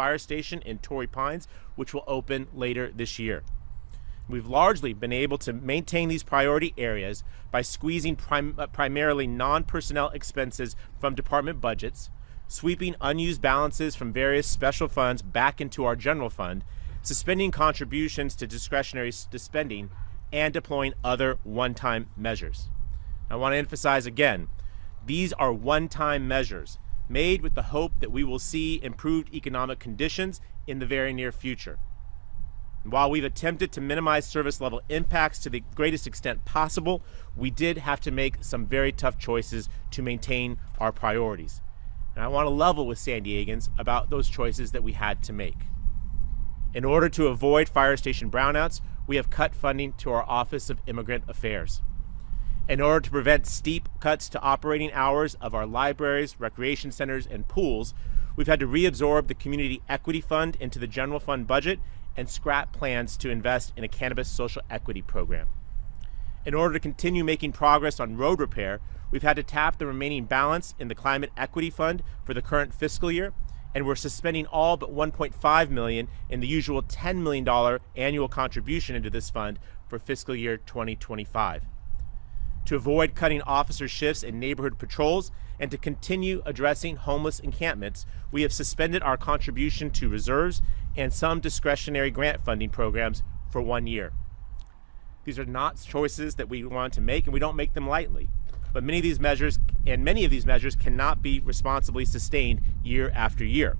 fire station in Torrey Pines, which will open later this year. We've largely been able to maintain these priority areas by squeezing primarily non-personnel expenses from department budgets, sweeping unused balances from various special funds back into our general fund, suspending contributions to discretionary spending, and deploying other one-time measures. I want to emphasize again, these are one-time measures made with the hope that we will see improved economic conditions in the very near future. While we've attempted to minimize service level impacts to the greatest extent possible, we did have to make some very tough choices to maintain our priorities. And I want to level with San Diegans about those choices that we had to make. In order to avoid fire station brownouts, we have cut funding to our Office of Immigrant Affairs. In order to prevent steep cuts to operating hours of our libraries, recreation centers, and pools, we've had to reabsorb the Community Equity Fund into the general fund budget and scrap plans to invest in a cannabis social equity program. In order to continue making progress on road repair, we've had to tap the remaining balance in the Climate Equity Fund for the current fiscal year, and we're suspending all but $1.5 million in the usual $10 million annual contribution into this fund for fiscal year 2025. To avoid cutting officer shifts in neighborhood patrols and to continue addressing homeless encampments, we have suspended our contribution to reserves and some discretionary grant funding programs for 1 year. These are not choices that we want to make, and we don't make them lightly. But many of these measures cannot be responsibly sustained year after year.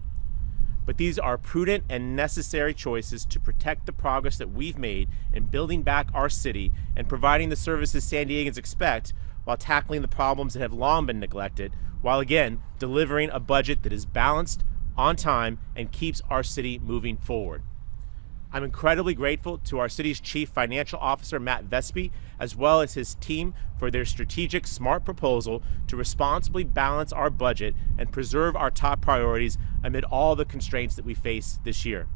But these are prudent and necessary choices to protect the progress that we've made in building back our city and providing the services San Diegans expect, while tackling the problems that have long been neglected, while again delivering a budget that is balanced, on time, and keeps our city moving forward. I'm incredibly grateful to our city's Chief Financial Officer, Matt Vespi, as well as his team for their strategic, smart proposal to responsibly balance our budget and preserve our top priorities amid all the constraints that we face this year.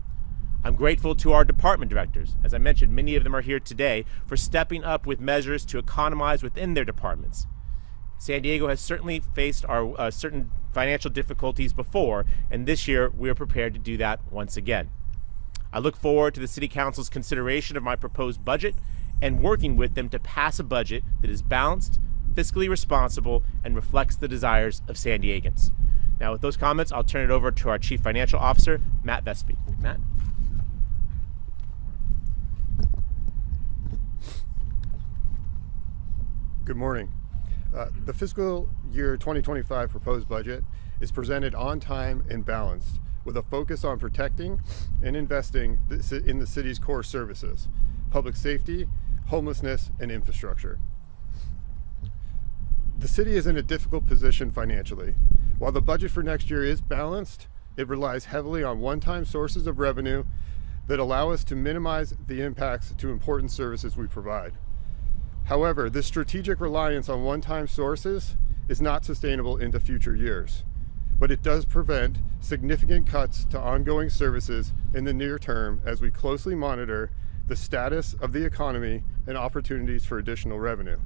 I'm grateful to our department directors. As I mentioned, many of them are here today, for stepping up with measures to economize within their departments. San Diego has certainly faced our certain financial difficulties before, and this year we are prepared to do that once again. I look forward to the City Council's consideration of my proposed budget and working with them to pass a budget that is balanced, fiscally responsible, and reflects the desires of San Diegans. Now, with those comments, I'll turn it over to our Chief Financial Officer, Matt Vespi. Matt? Good morning. The fiscal year 2025 proposed budget is presented on time and balanced, with a focus on protecting and investing in the city's core services: public safety, homelessness, and infrastructure. The city is in a difficult position financially. While the budget for next year is balanced, it relies heavily on one-time sources of revenue that allow us to minimize the impacts to important services we provide. However, this strategic reliance on one-time sources is not sustainable into future years, but it does prevent significant cuts to ongoing services in the near term as we closely monitor the status of the economy and opportunities for additional revenue.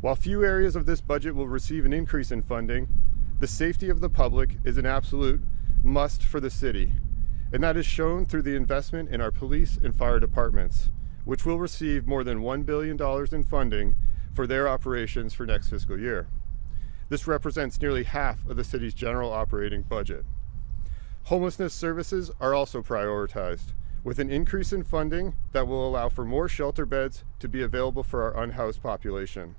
While few areas of this budget will receive an increase in funding, the safety of the public is an absolute must for the city, and that is shown through the investment in our police and fire departments, which will receive more than $1 billion in funding for their operations for next fiscal year. This represents nearly half of the city's general operating budget. Homelessness services are also prioritized, with an increase in funding that will allow for more shelter beds to be available for our unhoused population.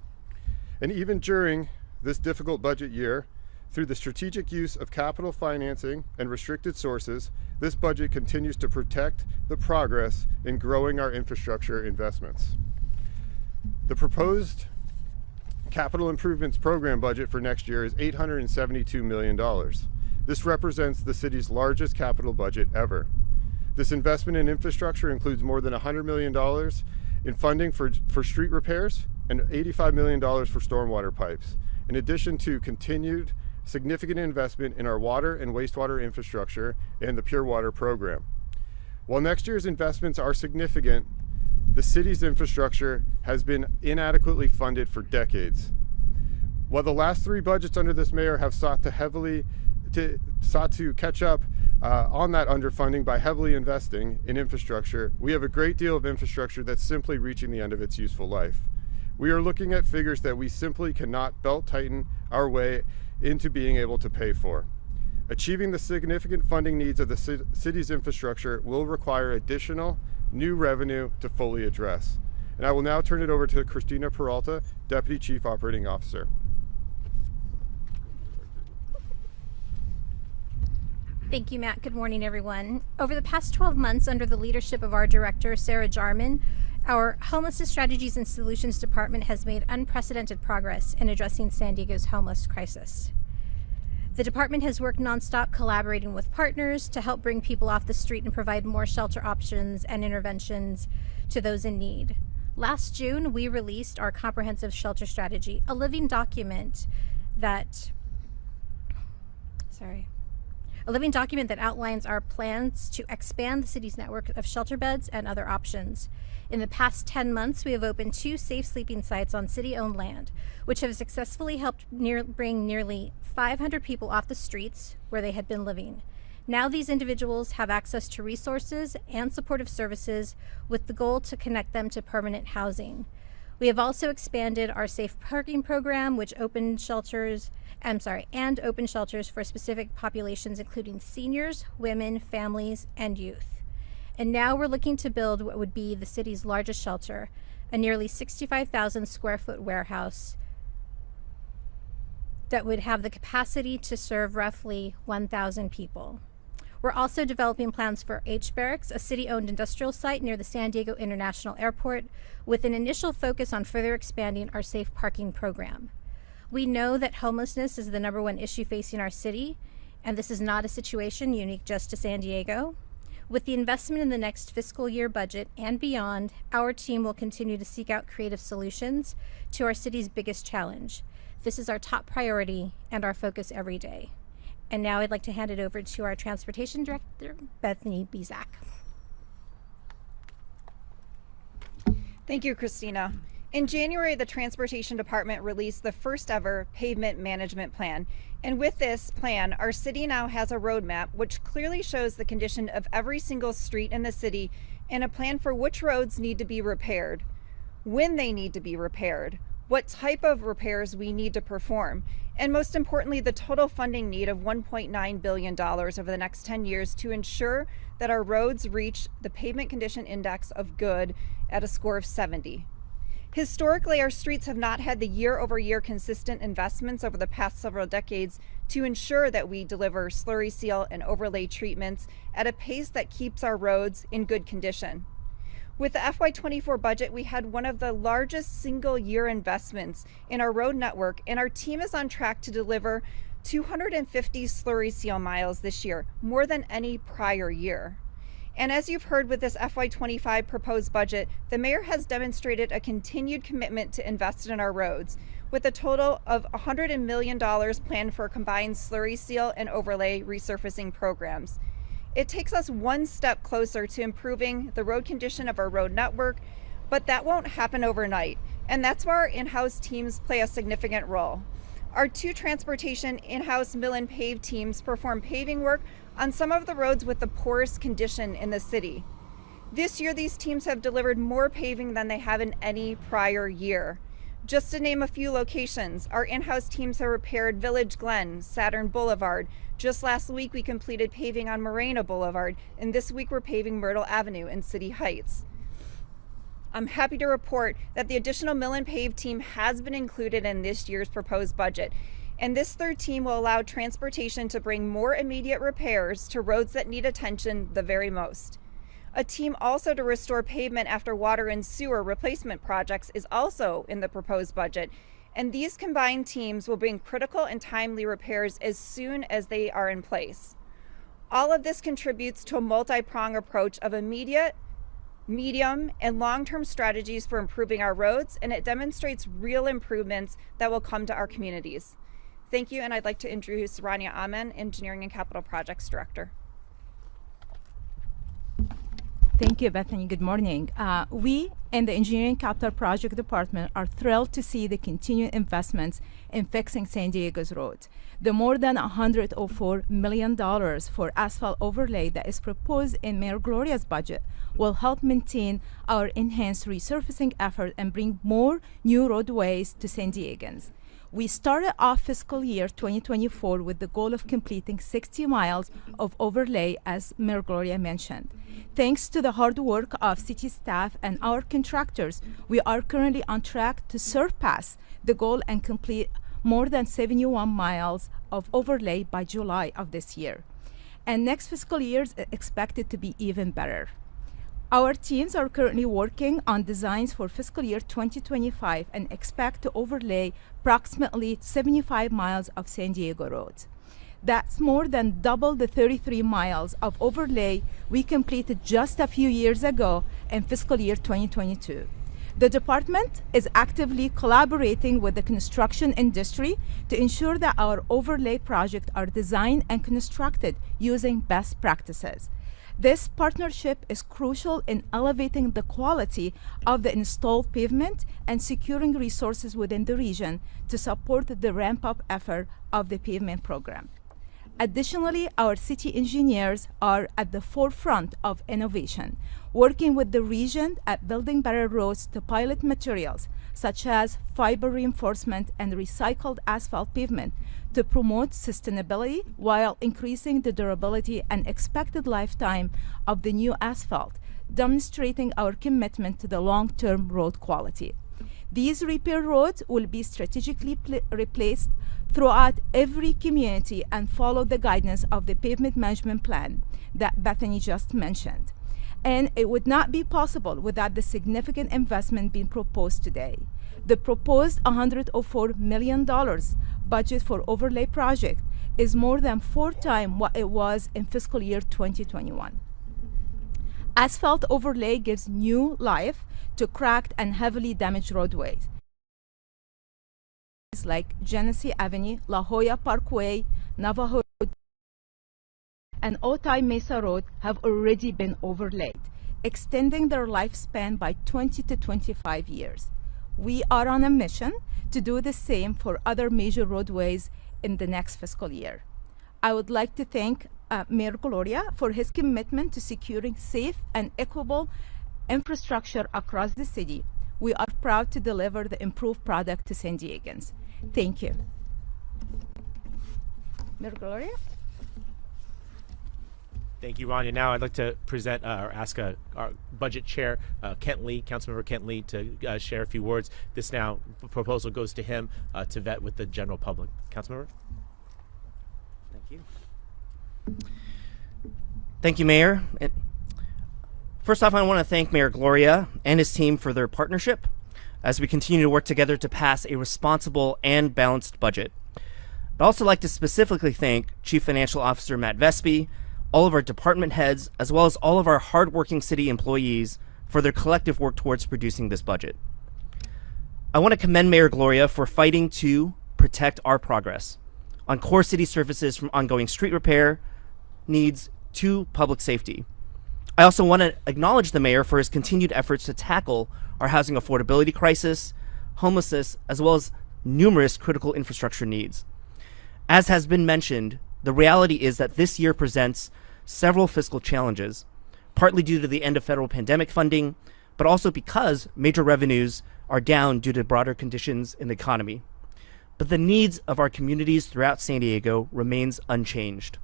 And even during this difficult budget year, through the strategic use of capital financing and restricted sources, this budget continues to protect the progress in growing our infrastructure investments. The proposed capital improvements program budget for next year is $872 million. This represents the city's largest capital budget ever. This investment in infrastructure includes more than $100 million in funding for street repairs and $85 million for stormwater pipes, in addition to continued significant investment in our water and wastewater infrastructure and the Pure Water program. While next year's investments are significant, the city's infrastructure has been inadequately funded for decades. While the last three budgets under this mayor have sought to catch up on that underfunding by heavily investing in infrastructure, we have a great deal of infrastructure that's simply reaching the end of its useful life. We are looking at figures that we simply cannot belt tighten our way into being able to pay for. Achieving the significant funding needs of the city's infrastructure will require additional new revenue to fully address. And I will now turn it over to Christina Peralta, Deputy Chief Operating Officer. Thank you, Matt. Good morning, everyone. Over the past 12 months, under the leadership of our director, Sarah Jarman, our Homelessness Strategies and Solutions Department has made unprecedented progress in addressing San Diego's homeless crisis. The department has worked nonstop collaborating with partners to help bring people off the street and provide more shelter options and interventions to those in need. Last June, we released our comprehensive shelter strategy, a living document that outlines our plans to expand the city's network of shelter beds and other options. In the past 10 months, we have opened 2 safe sleeping sites on city-owned land, which have successfully helped bring nearly 500 people off the streets where they had been living. Now these individuals have access to resources and supportive services with the goal to connect them to permanent housing. We have also expanded our safe parking program, which opened shelters for specific populations, including seniors, women, families, and youth. And now we're looking to build what would be the city's largest shelter, a nearly 65,000 square foot warehouse that would have the capacity to serve roughly 1,000 people. We're also developing plans for H-Barracks, a city-owned industrial site near the San Diego International Airport, with an initial focus on further expanding our safe parking program. We know that homelessness is the #1 issue facing our city, and this is not a situation unique just to San Diego. With the investment in the next fiscal year budget and beyond, our team will continue to seek out creative solutions to our city's biggest challenge. This is our top priority and our focus every day. And now I'd like to hand it over to our Transportation Director, Bethany Bizak. Thank you, Christina. In January, the Transportation Department released the first ever pavement management plan. And with this plan, our city now has a roadmap which clearly shows the condition of every single street in the city and a plan for which roads need to be repaired, when they need to be repaired, what type of repairs we need to perform, and most importantly, the total funding need of $1.9 billion over the next 10 years to ensure that our roads reach the pavement condition index of good at a score of 70. Historically, our streets have not had the year-over-year consistent investments over the past several decades to ensure that we deliver slurry seal and overlay treatments at a pace that keeps our roads in good condition. With the FY24 budget, we had one of the largest single-year investments in our road network, and our team is on track to deliver 250 slurry seal miles this year, more than any prior year. And as you've heard with this FY25 proposed budget, the mayor has demonstrated a continued commitment to invest in our roads, with a total of $100 million planned for combined slurry seal and overlay resurfacing programs. It takes us one step closer to improving the road condition of our road network, but that won't happen overnight, and that's where our in-house teams play a significant role. Our 2 transportation in-house mill and pave teams perform paving work on some of the roads with the poorest condition in the city. This year, these teams have delivered more paving than they have in any prior year. Just to name a few locations, our in-house teams have repaired Village Glen, Saturn Boulevard. Just last week, we completed paving on Morena Boulevard, and this week we're paving Myrtle Avenue in City Heights. I'm happy to report that the additional mill and pave team has been included in this year's proposed budget. And this 3rd team will allow transportation to bring more immediate repairs to roads that need attention the very most. A team also to restore pavement after water and sewer replacement projects is also in the proposed budget. And these combined teams will bring critical and timely repairs as soon as they are in place. All of this contributes to a multi-pronged approach of immediate, medium, and long-term strategies for improving our roads, and it demonstrates real improvements that will come to our communities. Thank you, and I'd like to introduce Rania Amen, Engineering and Capital Projects Director. Thank you, Bethany. Good morning. We in the Engineering Capital Project Department are thrilled to see the continued investments in fixing San Diego's roads. The more than $104 million for asphalt overlay that is proposed in Mayor Gloria's budget will help maintain our enhanced resurfacing effort and bring more new roadways to San Diegans. We started off fiscal year 2024 with the goal of completing 60 miles of overlay, as Mayor Gloria mentioned. Thanks to the hard work of city staff and our contractors, we are currently on track to surpass the goal and complete more than 71 miles of overlay by July of this year. And next fiscal year is expected to be even better. Our teams are currently working on designs for fiscal year 2025 and expect to overlay approximately 75 miles of San Diego roads. That's more than double the 33 miles of overlay we completed just a few years ago in fiscal year 2022. The department is actively collaborating with the construction industry to ensure that our overlay projects are designed and constructed using best practices. This partnership is crucial in elevating the quality of the installed pavement and securing resources within the region to support the ramp-up effort of the pavement program. Additionally, our city engineers are at the forefront of innovation, working with the region at building better roads to pilot materials such as fiber reinforcement and recycled asphalt pavement to promote sustainability while increasing the durability and expected lifetime of the new asphalt, demonstrating our commitment to the long-term road quality. These repair roads will be strategically replaced throughout every community and follow the guidance of the pavement management plan that Bethany just mentioned. And it would not be possible without the significant investment being proposed today. The proposed $104 million budget for overlay project is more than 4 times what it was in fiscal year 2021. Asphalt overlay gives new life to cracked and heavily damaged roadways like Genesee Avenue, La Jolla Parkway, Navajo Road, and Otay Mesa Road have already been overlaid, extending their lifespan by 20 to 25 years. We are on a mission to do the same for other major roadways in the next fiscal year. I would like to thank Mayor Gloria for his commitment to securing safe and equitable infrastructure across the city. We are proud to deliver the improved product to San Diegans. Thank you. Mayor Gloria? Thank you, Rania. Now I'd like to present or ask our budget chair, Kent Lee, Councilmember Kent Lee, to share a few words. This now proposal goes to him to vet with the general public. Councilmember? Thank you. Thank you, Mayor. First off, I want to thank Mayor Gloria and his team for their partnership as we continue to work together to pass a responsible and balanced budget. I'd also like to specifically thank Chief Financial Officer Matt Vespi, all of our department heads, as well as all of our hardworking city employees for their collective work towards producing this budget. I want to commend Mayor Gloria for fighting to protect our progress on core city services, from ongoing street repair needs to public safety. I also want to acknowledge the mayor for his continued efforts to tackle our housing affordability crisis, homelessness, as well as numerous critical infrastructure needs. As has been mentioned, the reality is that this year presents several fiscal challenges, partly due to the end of federal pandemic funding, but also because major revenues are down due to broader conditions in the economy. But the needs of our communities throughout San Diego remains unchanged.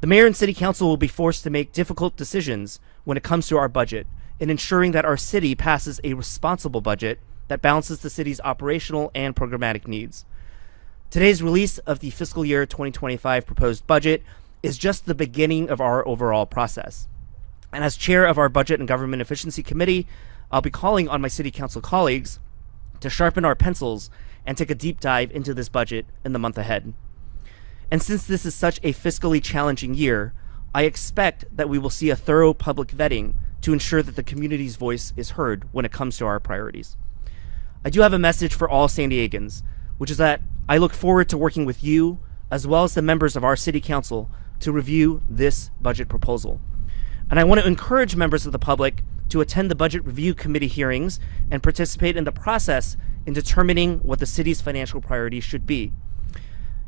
The mayor and city council will be forced to make difficult decisions when it comes to our budget in ensuring that our city passes a responsible budget that balances the city's operational and programmatic needs. Today's release of the fiscal year 2025 proposed budget is just the beginning of our overall process. And as chair of our Budget and Government Efficiency Committee, I'll be calling on my city council colleagues to sharpen our pencils and take a deep dive into this budget in the month ahead. And since this is such a fiscally challenging year, I expect that we will see a thorough public vetting to ensure that the community's voice is heard when it comes to our priorities. I do have a message for all San Diegans, which is that I look forward to working with you, as well as the members of our city council, to review this budget proposal. And I want to encourage members of the public to attend the Budget Review Committee hearings and participate in the process in determining what the city's financial priorities should be.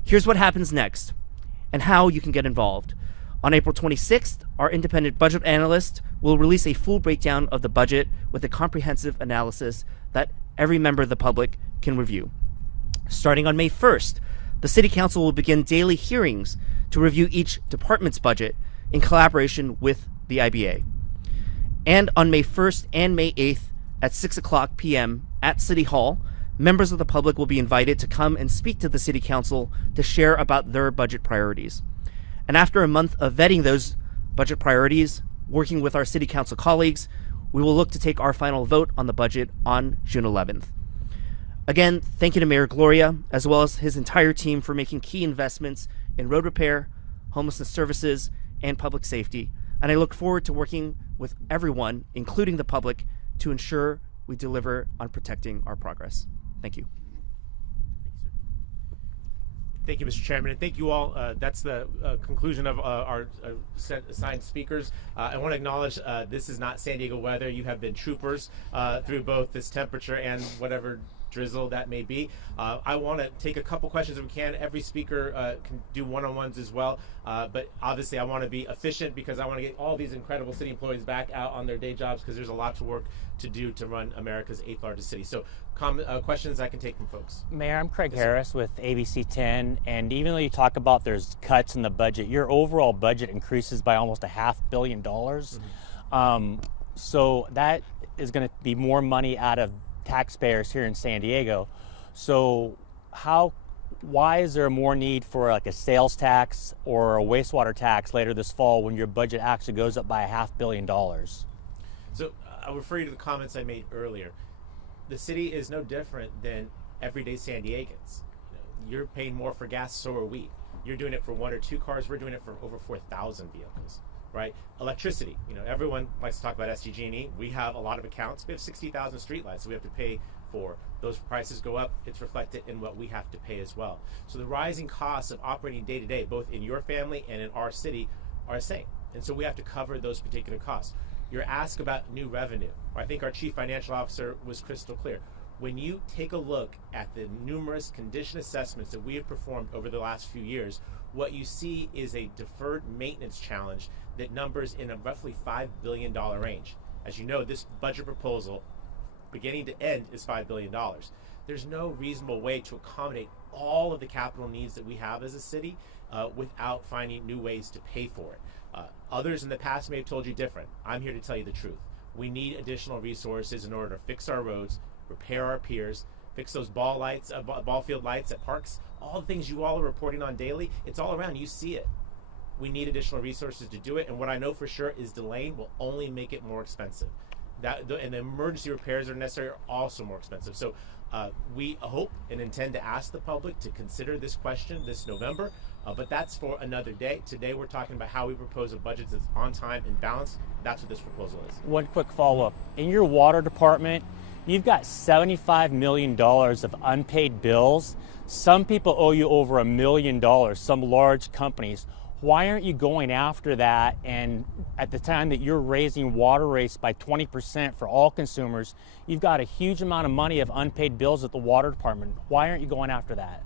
Here's what happens next and how you can get involved. On April 26th, our independent budget analyst will release a full breakdown of the budget with a comprehensive analysis that every member of the public can review. Starting on May 1st, the City Council will begin daily hearings to review each department's budget in collaboration with the IBA. And on May 1st and May 8th at 6 o'clock p.m. at City Hall, members of the public will be invited to come and speak to the City Council to share about their budget priorities. And after a month of vetting those budget priorities, working with our City Council colleagues, we will look to take our final vote on the budget on June 11th. Again, thank you to Mayor Gloria, as well as his entire team for making key investments in road repair, homelessness services, and public safety. And I look forward to working with everyone, including the public, to ensure we deliver on protecting our progress. Thank you. Thank you, Mr. Chairman, and thank you all. That's the conclusion of our set assigned speakers. I want to acknowledge this is not San Diego weather. You have been troopers through both this temperature and whatever drizzle that may be. I want to take a couple questions if we can. Every speaker can do one-on-ones as well, but obviously I want to be efficient because I want to get all these incredible city employees back out on their day jobs because there's a lot of work to do to run America's 8th largest city. So questions I can take from folks. Mayor, I'm Craig Harris with ABC 10, and even though you talk about there's cuts in the budget, your overall budget increases by almost $500 million. So that is going to be more money out of taxpayers here in San Diego. So why is there more need for like a sales tax or a wastewater tax later this fall when your budget actually goes up by $500 million? So I'll refer you to the comments I made earlier. The city is no different than everyday San Diegans. You're paying more for gas, so are we. You're doing it for 1 or 2 cars. We're doing it for over 4,000 vehicles, right? Electricity. Everyone likes to talk about SDG&E. We have a lot of accounts. We have 60,000 streetlights that we have to pay for. Those prices go up. It's reflected in what we have to pay as well. So the rising costs of operating day to day, both in your family and in our city, are the same. And so we have to cover those particular costs. You're asked about new revenue. I think our chief financial officer was crystal clear. When you take a look at the numerous condition assessments that we have performed over the last few years, what you see is a deferred maintenance challenge that numbers in a roughly $5 billion range. As you know, this budget proposal, beginning to end, is $5 billion. There's no reasonable way to accommodate all of the capital needs that we have as a city without finding new ways to pay for it. Others in the past may have told you different. I'm here to tell you the truth. We need additional resources in order to fix our roads, repair our piers, fix those ball field lights at parks, all the things you all are reporting on daily. It's all around. You see it. We need additional resources to do it, and what I know for sure is delaying will only make it more expensive. And the emergency repairs that are necessary are also more expensive. So we hope and intend to ask the public to consider this question this November, but that's for another day. Today we're talking about how we propose a budget that's on time and balanced. That's what this proposal is. One quick follow-up. In your water department, you've got $75 million of unpaid bills. Some people owe you over $1 million, some large companies. Why aren't you going after that? And at the time that you're raising water rates by 20% for all consumers, you've got a huge amount of money of unpaid bills at the water department. Why aren't you going after that?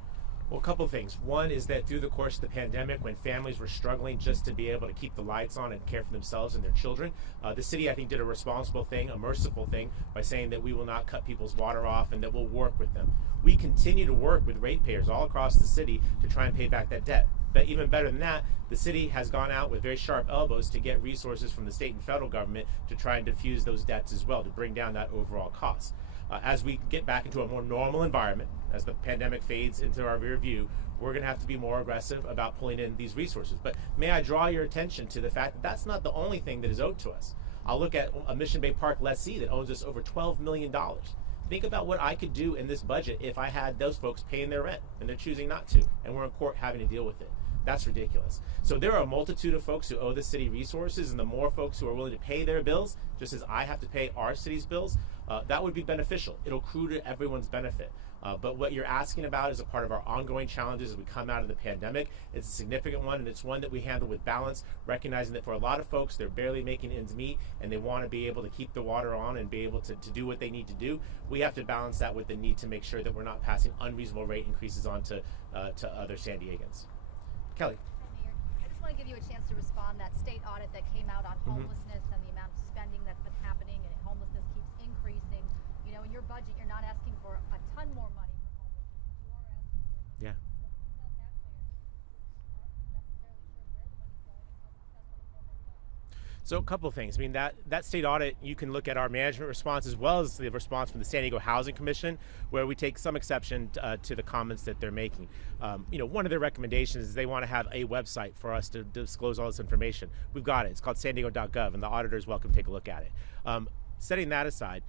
Well, a couple of things. One is that through the course of the pandemic, when families were struggling just to be able to keep the lights on and care for themselves and their children, the city, I think, did a responsible thing, a merciful thing, by saying that we will not cut people's water off and that we'll work with them. We continue to work with ratepayers all across the city to try and pay back that debt. But even better than that, the city has gone out with very sharp elbows to get resources from the state and federal government to try and diffuse those debts as well, to bring down that overall cost. As we get back into a more normal environment, as the pandemic fades into our rear view, we're going to have to be more aggressive about pulling in these resources. But may I draw your attention to the fact that that's not the only thing that is owed to us. I'll look at a Mission Bay Park lessee that owes us over $12 million. Think about what I could do in this budget if I had those folks paying their rent, and they're choosing not to, and we're in court having to deal with it. That's ridiculous. So there are a multitude of folks who owe the city resources, and the more folks who are willing to pay their bills, just as I have to pay our city's bills, that would be beneficial. It'll accrue to everyone's benefit. But what you're asking about is a part of our ongoing challenges as we come out of the pandemic. It's a significant one, and it's one that we handle with balance, recognizing that for a lot of folks, they're barely making ends meet, and they want to be able to keep the water on and be able to do what they need to do. We have to balance that with the need to make sure that we're not passing unreasonable rate increases on to other San Diegans. Kelly. Hi, Mayor. I just want to give you a chance to respond. That state audit that came out on homelessness and the amount of spending that's been happening, and homelessness keeps increasing. You know, in your budget, you're not asking for a ton more money for homelessness. You are asking for Yeah. So a couple of things. I mean, that state audit, you can look at our management response as well as the response from the San Diego Housing Commission, where we take some exception to the comments that they're making. You know, one of their recommendations is they want to have a website for us to disclose all this information. We've got it. It's called sandiego.gov, and the auditor is welcome to take a look at it. Setting that aside,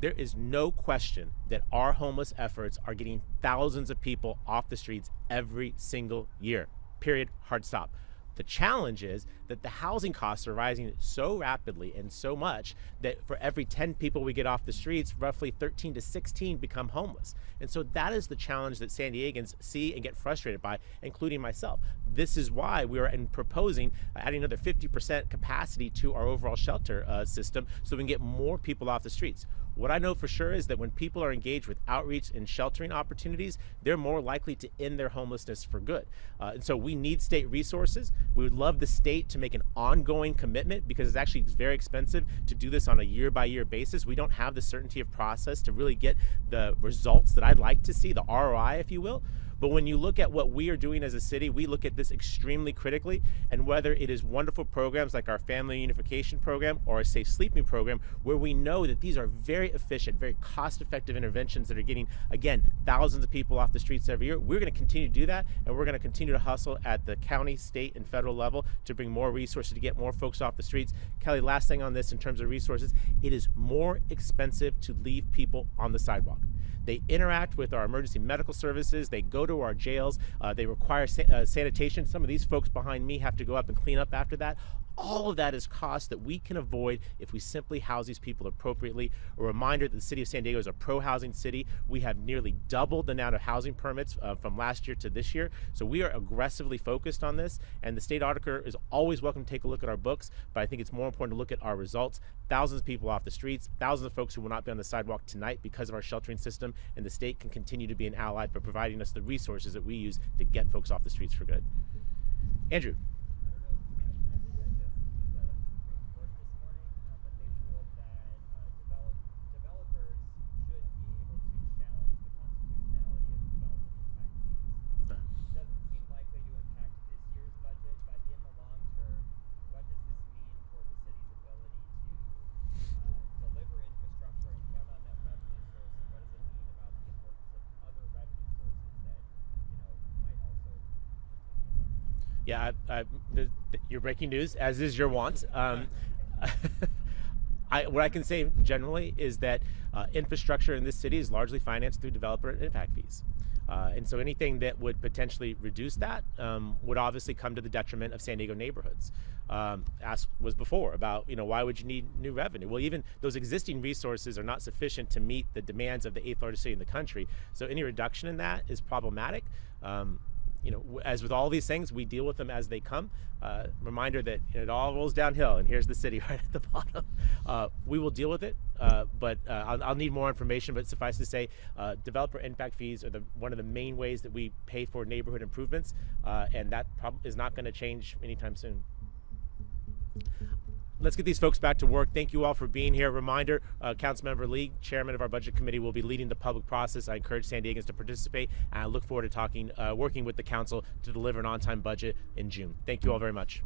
there is no question that our homeless efforts are getting thousands of people off the streets every single year. Period. Hard stop. The challenge is that the housing costs are rising so rapidly and so much that for every 10 people we get off the streets, roughly 13 to 16 become homeless. And so that is the challenge that San Diegans see and get frustrated by, including myself. This is why we are proposing adding another 50% capacity to our overall shelter system so we can get more people off the streets. What I know for sure is that when people are engaged with outreach and sheltering opportunities, they're more likely to end their homelessness for good. And so we need state resources. We would love the state to make an ongoing commitment, because it's actually very expensive to do this on a year-by-year basis. We don't have the certainty of process to really get the results that I'd like to see, the ROI, if you will. But when you look at what we are doing as a city, we look at this extremely critically, and whether it is wonderful programs like our family unification program or a safe sleeping program, where we know that these are very efficient, very cost-effective interventions that are getting, again, thousands of people off the streets every year, we're going to continue to do that, and we're going to continue to hustle at the county, state, and federal level to bring more resources to get more folks off the streets. Kelly, last thing on this in terms of resources, it is more expensive to leave people on the sidewalk. They interact with our emergency medical services. They go to our jails. They require sanitation. Some of these folks behind me have to go up and clean up after that. All of that is cost that we can avoid if we simply house these people appropriately. A reminder that the city of San Diego is a pro-housing city. We have nearly doubled the amount of housing permits from last year to this year. So we are aggressively focused on this, and the state auditor is always welcome to take a look at our books, but I think it's more important to look at our results. Thousands of people off the streets, thousands of folks who will not be on the sidewalk tonight because of our sheltering system, and the state can continue to be an ally by providing us the resources that we use to get folks off the streets for good. Andrew. Yeah, you're breaking news, as is your want. What I can say generally is that infrastructure in this city is largely financed through developer impact fees. And so anything that would potentially reduce that would obviously come to the detriment of San Diego neighborhoods. Asked was before about, why would you need new revenue? Well, even those existing resources are not sufficient to meet the demands of the 8th largest city in the country. So any reduction in that is problematic. As with all these things, we deal with them as they come. Reminder that it all rolls downhill, and here's the city right at the bottom. We will deal with it, but I'll need more information, but suffice to say, developer impact fees are one of the main ways that we pay for neighborhood improvements, and that is not going to change anytime soon. Let's get these folks back to work. Thank you all for being here. Reminder, Councilmember Lee, chairman of our budget committee, will be leading the public process. I encourage San Diegans to participate, and I look forward to working with the council to deliver an on-time budget in June. Thank you all very much.